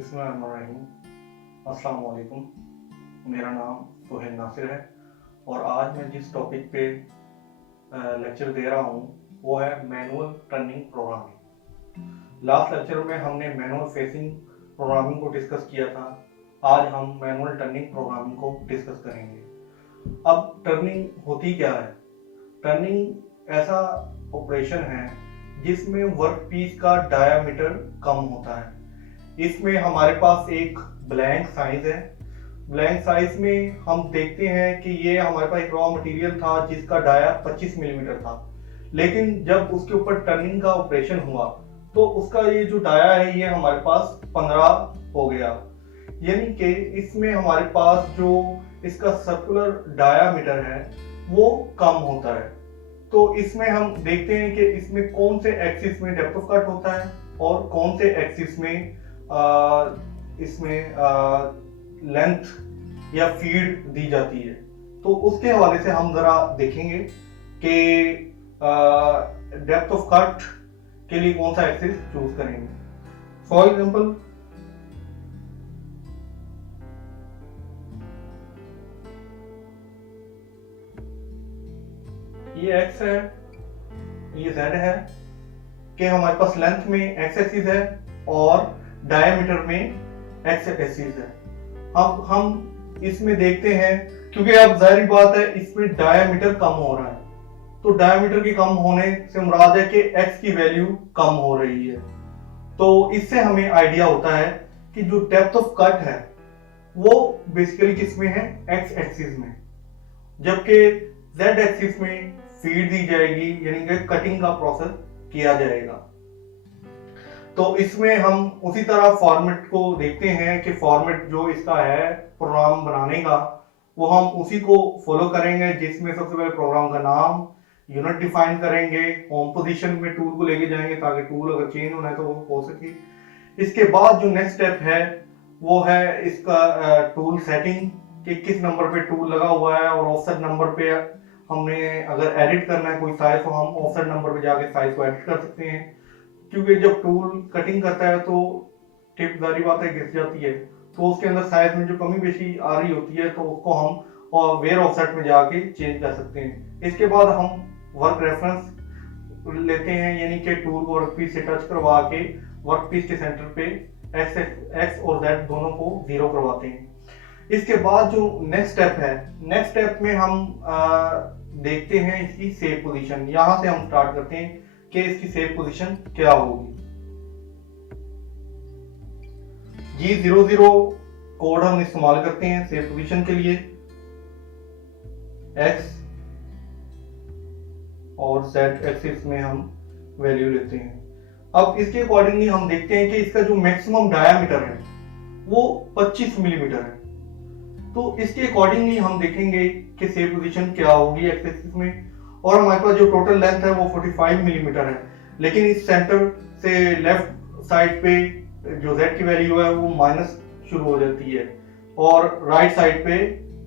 बिस्मिल्लाहिर्रहमानिर्रहीम। अस्सलाम वालेकुम। मेरा नाम सुहेल नासिर है और आज मैं जिस टॉपिक पे लेक्चर दे रहा हूँ वो है manual turning programming. Last lecture में हमने मैनुअल फेसिंग प्रोग्रामिंग को डिस्कस किया था। आज हम मैनुअल टर्निंग प्रोग्रामिंग को डिस्कस करेंगे। अब टर्निंग होती क्या है? टर्निंग ऐसा ऑपरेशन है जिसमें वर्क पीस का डायामीटर कम होता है। इसमें हमारे पास एक ब्लैंक साइज है। ब्लैंक साइज में हम देखते हैं कि ये हमारे पास एक रॉ मटेरियल था जिसका डाया 25 मिलीमीटर था, लेकिन जब उसके ऊपर टर्निंग का ऑपरेशन हुआ तो उसका ये जो डाया है ये हमारे पास 15 हो गया। यानी कि इसमें हमारे पास जो इसका सर्कुलर डायामीटर है वो कम होता है। तो इसमें हम देखते हैं कि इसमें कौन से एक्सिस में डेप्थ ऑफ कट होता है और कौन से एक्सिस में इसमें लेंथ या फीड दी जाती है। तो उसके हवाले से हम जरा देखेंगे कि डेप्थ ऑफ कट के लिए कौन सा एक्सिस चूज करेंगे। फॉर एग्जांपल ये x है, ये z है कि हमारे पास लेंथ में x एक्सिस है और डायमीटर में x एक्सिस है। अब हम इसमें देखते हैं, क्योंकि अब जाहिर बात है इसमें डायमीटर कम हो रहा है, तो डायमीटर के कम होने से मुराद है कि x की वैल्यू कम हो रही है। तो इससे हमें आइडिया होता है कि जो डेप्थ ऑफ कट है वो बेसिकली किस में है? x एक्सिस में, जबकि z एक्सिस में फीड दी जाएगी, यानी कि कटिंग का प्रोसेस किया जाएगा। तो इसमें हम उसी तरह फॉर्मेट को देखते हैं कि फॉर्मेट जो इसका है प्रोग्राम बनाने का वो हम उसी को फॉलो करेंगे, जिसमें सबसे पहले प्रोग्राम का नाम, यूनिट डिफाइन करेंगे, होम पोजीशन में टूल को लेके जाएंगे ताकि टूल अगर चेंज होना है तो वो हो सके। इसके बाद जो नेक्स्ट स्टेप है वो है इसका टूल सेटिंग, कि किस नंबर पे टूल लगा हुआ है और ऑफसेट नंबर पे हमने अगर एडिट करना है कोई साइज तो हम ऑफसेट नंबर पे जाके साइज को एडिट कर सकते हैं। क्योंकि जब टूल कटिंग करता है तो टिप जारी बात है घिस जाती है, तो उसके अंदर साइज में जो कमी बेशी आ रही होती है तो उसको हम और वेयर ऑफसेट में जाके चेंज कर सकते हैं। इसके बाद हम वर्क रेफरेंस लेते हैं, यानी कि टूल को वर्क पीस से टच करवा के वर्क पीस के सेंटर पे एक्स और जेड दोनों को 0 करवाते हैं। इसके बाद जो नेक्स्ट स्टेप है, नेक्स्ट स्टेप में हम देखते हैं इसकी सेव पोजीशन। यहां से हम स्टार्ट करते हैं कि इसकी सेव पोजीशन क्या होगी। G00 कोड हम इस्तेमाल करते हैं सेव पोजीशन के लिए। X और Z एक्सिस में हम वैल्यू लेते हैं। अब इसके अकॉर्डिंगली हम देखते हैं कि इसका जो मैक्सिमम डायामीटर है वो 25 मिलीमीटर है। तो इसके अकॉर्डिंगली हम देखेंगे कि सेव पोजीशन क्या होगी एक्स एक्सिस में। और हमारे पास जो टोटल लेंथ है वो 45 मिलीमीटर है, लेकिन इस सेंटर से लेफ्ट साइड पे जो z की वैल्यू है वो माइनस शुरू हो जाती है और राइट साइड पे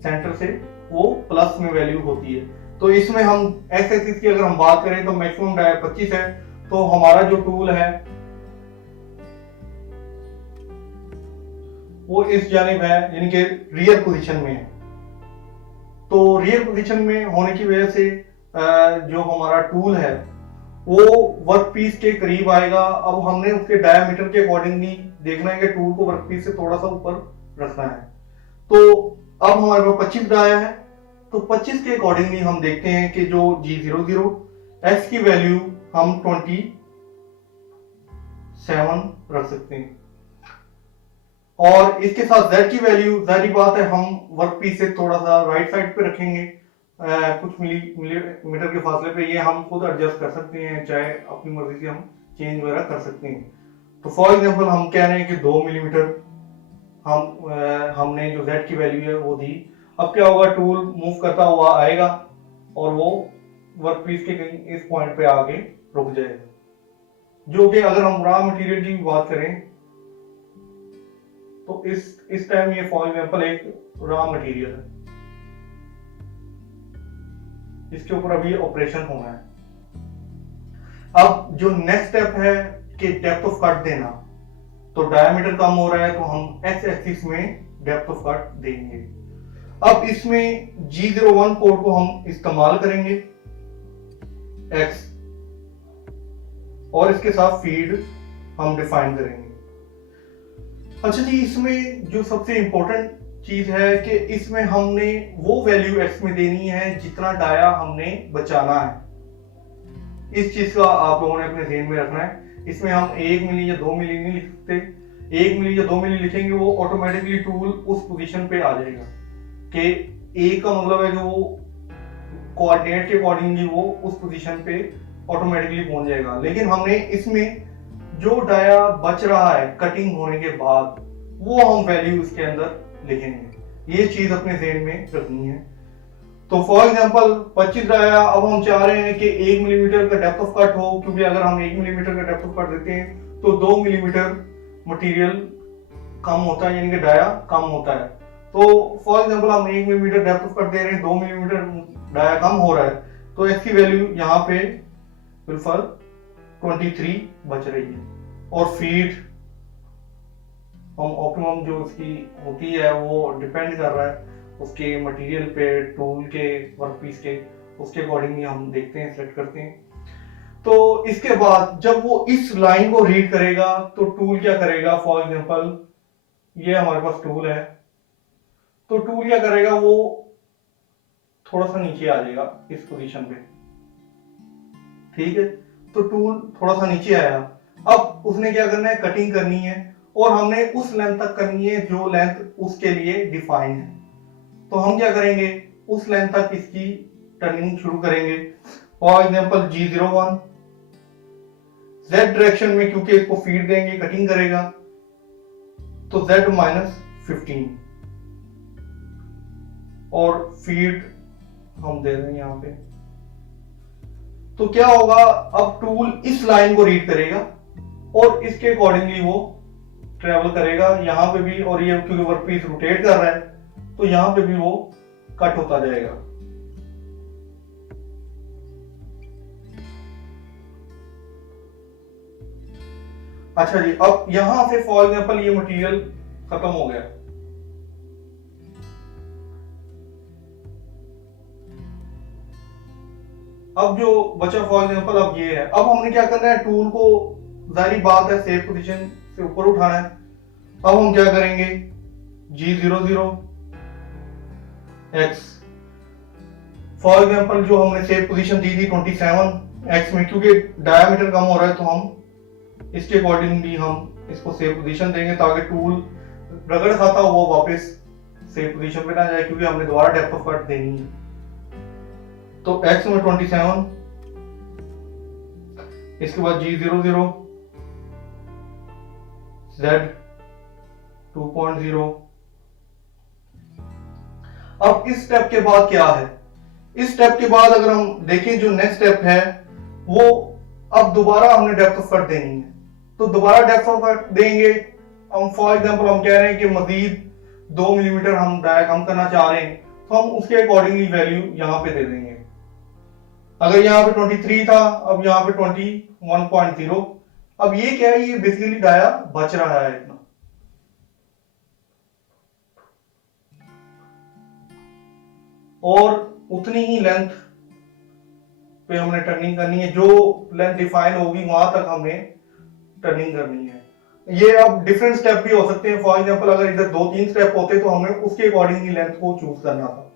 सेंटर से वो प्लस में वैल्यू होती है। तो इसमें हम x एक्सिस की अगर हम बात करें तो मैक्सिमम डाया 25 है, तो हमारा जो टूल है वो इस जानिब है, यानी कि रियर पोजीशन में है। तो रियर पोजीशन में होने की वजह से जो हमारा टूल है वो वर्क पीस के करीब आएगा। अब हमने उसके डायमीटर के अकॉर्डिंगली देखना है कि टूल को वर्क पीस से थोड़ा सा ऊपर रखना है। तो अब हमारे पास 25 डाया है, तो 25 के अकॉर्डिंगली हम देखते हैं कि जो G00 x की वैल्यू हम 27 रख सकते हैं और इसके साथ z की वैल्यू जाहिर बात है हम वर्क पीस से थोड़ा सा राइट साइड पे रखेंगे, कुछ मिलीमीटर के फासले पे। ये हम खुद एडजस्ट कर सकते हैं, चाहे अपनी मर्जी से हम चेंज वगैरह कर सकते हैं। तो फॉर एग्जांपल हम कह रहे हैं कि 2 मिलीमीटर हमने जो z की वैल्यू है वो दी। अब क्या होगा, टूल मूव करता हुआ आएगा और वो वर्क पीस के कहीं इस पॉइंट पे आके रुक जाएगा, जो कि अगर हम रॉ मटेरियल की बात करें तो इस टाइम ये फॉर एग्जांपल एक रॉ मटेरियल है, इसके ऊपर अभी ऑपरेशन होना है। अब जो नेक्स्ट स्टेप है कि डेप्थ ऑफ कट देना, तो डायमीटर कम हो रहा है तो हम एक्स एक्सिस में डेप्थ ऑफ कट देंगे। अब इसमें G01 कोड को हम इस्तेमाल करेंगे x और इसके साथ फीड हम डिफाइन करेंगे। अच्छा जी, इसमें जो सबसे इंपॉर्टेंट चीज है कि इसमें हमने वो वैल्यू x में देनी है जितना डाया हमने बचाना है। इस चीज का आप लोगों ने अपने ध्यान में रखना है। इसमें हम 1 मिली या 2 मिली नहीं लिख सकते। 1 मिली या 2 मिली लिखेंगे वो ऑटोमेटिकली टूल उस पोजीशन पे आ जाएगा कि ए का मतलब है कि वो कोऑर्डिनेट के अकॉर्डिंगली वो उस पोजीशन पे ऑटोमेटिकली पहुंच जाएगा। लेकिन हमने इसमें जो डाया बच रहा है कटिंग होने के बाद वो हम वैल्यू इसके अंदर लिखेंगे। ये चीज अपने ध्यान में रखनी है। तो फॉर एग्जांपल 25 डाया, अब हम चाह रहे हैं कि 1 मिलीमीटर का डेप्थ ऑफ कट हो, क्योंकि अगर हम 1 मिलीमीटर का डेप्थ ऑफ कट देते हैं तो 2 मिलीमीटर मटेरियल कम होता है, यानी कि डाया कम होता है। तो फॉर एग्जांपल हम 1 मिलीमीटर डेप्थ ऑफ कट दे रहे हैं, 2 मिलीमीटर डाया कम हो रहा है, तो इसकी वैल्यू यहाँ पे बिल्कुल 23 बच रही है। और फीड हम ऑप्टिमम जो उसकी होती है वो डिपेंड कर रहा है उसके मटेरियल पे, टूल के, वर्कपीस के, उसके अकॉर्डिंगली हम देखते हैं, सेलेक्ट करते हैं। तो इसके बाद जब वो इस लाइन को रीड करेगा तो टूल क्या करेगा, फॉर एग्जांपल ये हमारे पास टूल है, तो टूल क्या करेगा, वो थोड़ा सा नीचे आ जाएगा इस पोजीशन पे। ठीक है, तो टूल थोड़ा सा नीचे आया। अब उसने क्या करना है, कटिंग करनी है और हमने उस लेंथ तक करनी है जो लेंथ उसके लिए डिफाइन है। तो हम क्या करेंगे, उस लेंथ तक इसकी टर्निंग शुरू करेंगे। For example G01 Z direction में, क्योंकि इसको फीड देंगे, कटिंग करेगा, तो Z-15 और फीड हम दे देंगे यहाँ पे। तो क्या होगा, अब टूल इस लाइन को रीड करेगा और इसके अकॉर्डिंगली वो ट्रेवल करेगा यहाँ पे भी, और ये क्योंकि वर्कपीस रोटेट कर रहा है तो यहाँ पे भी वो कट होता जाएगा। अच्छा जी, अब यहां से फॉर एग्जांपल ये मटेरियल खत्म हो गया। अब जो बचा फॉर एग्जांपल अब ये है। अब हमने क्या करना है, टूल को जाहिर बात है सेफ पोजीशन से ऊपर उठाना है। अब हम क्या करेंगे, G00 x, फॉर एग्जांपल जो हमने सेफ पोजीशन दी थी 27 x में, क्योंकि डायमीटर कम हो रहा है तो हम इसके अकॉर्डिंगली हम इसको सेफ पोजीशन देंगे ताकि टूल रगड़ खाता हुआ वापस सेफ पोजीशन पे ना जाए, क्योंकि हमने दोबारा डेप्थ ऑफ कट देनी है। तो x में 27, इसके बाद G00 Z 2.0। अब इस स्टेप के बाद क्या है, इस स्टेप के बाद अगर हम देखें जो नेक्स्ट स्टेप है वो अब दोबारा हमने डेप्थ ऑफ कट देनी है। तो दोबारा डेप्थ ऑफ कट देंगे हम। फॉर एग्जांपल हम कह रहे हैं कि मजीद 2 मिलीमीटर हम डाया कम करना चाह रहे हैं, तो हम उसके अकॉर्डिंगली वैल्यू यहाँ पे दे देंगे। अगर यहाँ पे 23 था, अब यहाँ पे 21.0। अब ये क्या है, ये बेसिकली डाया बच रहा है इतना। और उतनी ही लेंथ पे हमने टर्निंग करनी है, जो लेंथ डिफाइन होगी वहां तक हमने टर्निंग करनी है। ये अब डिफरेंट स्टेप भी हो सकते हैं। फॉर एग्जांपल अगर इधर 2-3 स्टेप होते तो हमें उसके अकॉर्डिंग ही लेंथ को चूज करना था।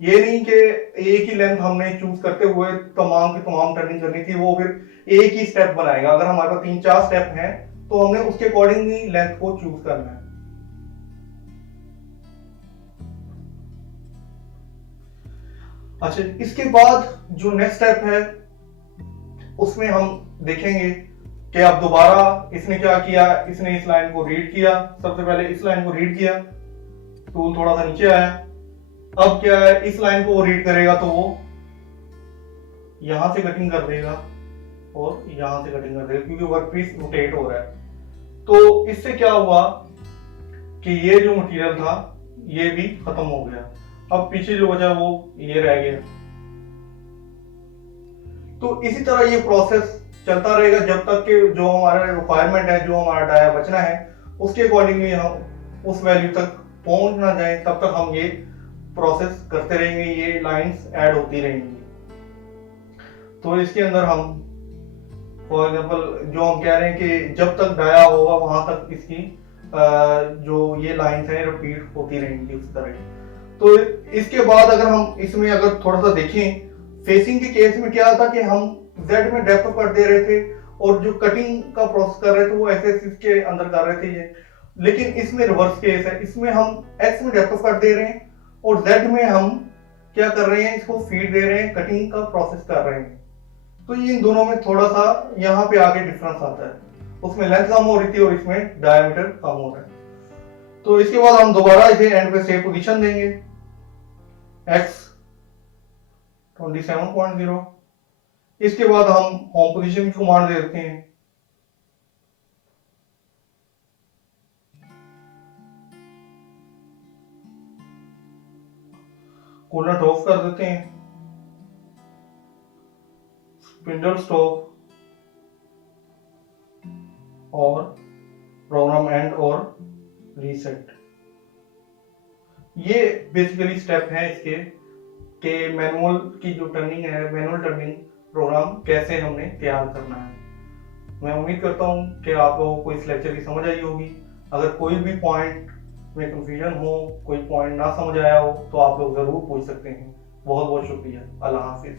ये नहीं कि एक ही लेंथ हमने चूज करते हुए तमाम की तमाम टर्निंग करनी थी, वो फिर एक ही स्टेप बनाएगा। अगर हमारे पास 3-4 स्टेप हैं तो हमने उसके अकॉर्डिंग ही लेंथ को चूज करना है। अच्छा, इसके बाद जो नेक्स्ट स्टेप है उसमें हम देखेंगे कि अब दोबारा इसने क्या किया, इसने इस लाइन को रीड किया। सबसे पहले इस लाइन को रीड किया, टूल थोड़ा सा नीचे आया। अब क्या है, इस लाइन को वो रीड करेगा तो वो यहां से कटिंग कर देगा और यहां से कटिंग कर देगा, क्योंकि वर्कपीस रोटेट हो रहा है। तो इससे क्या हुआ कि ये जो मटेरियल था ये भी खत्म हो गया। अब पीछे जो बचा वो ये रह गया। तो इसी तरह ये प्रोसेस चलता रहेगा जब तक कि जो हमारा रिक्वायरमेंट है, जो हमारा डाया बचना है, उसके अकॉर्डिंगली हम उस वैल्यू तक पहुंच ना जाए तब तक हम ये प्रोसेस करते रहेंगे, ये लाइंस ऐड होती रहेंगी। तो इसके अंदर हम फॉर एग्जांपल जो हम कह रहे हैं कि जब तक डाया होगा वहां तक इसकी जो ये लाइंस हैं रिपीट होती रहेंगी उस तरह। तो इसके बाद अगर हम इसमें अगर थोड़ा सा देखें, फेसिंग के केस में क्या था कि हम Z में डेप्थ कर दे रहे थे और जो कटिंग का प्रोसेस कर रहे थे वो एक्स के अंदर कर रहे थे ये। लेकिन इसमें रिवर्स केस है, इसमें हम X में डेप्थ कर दे रहे हैं और Z में हम क्या कर रहे हैं, इसको फीड दे रहे हैं, कटिंग का प्रोसेस कर रहे हैं। तो ये इन दोनों में थोड़ा सा यहाँ पे आगे डिफरेंस आता है, उसमें लेंथ कम हो रही थी और इसमें डायमीटर कम हो रहा है। तो इसके बाद हम दोबारा इसे एंड पे सेव पोजीशन देंगे x 27.0। इसके बाद हम होम पोजीशन की कमांड दे देते हैं, कूलेंट ऑफ कर देते हैं, स्पिंडल स्टॉप और प्रोग्राम एंड और रीसेट। ये बेसिकली स्टेप है इसके कि मैनुअल की जो टर्निंग है, मैनुअल टर्निंग प्रोग्राम कैसे हमने तैयार करना है। मैं उम्मीद करता हूँ कि आप लोगों को इस लेक्चर की समझ आई होगी। अगर कोई भी पॉइंट में कंफ्यूजन हो, कोई पॉइंट ना समझ आया हो तो आप लोग जरूर पूछ सकते हैं। बहुत बहुत शुक्रिया। अल्लाह हाफिज।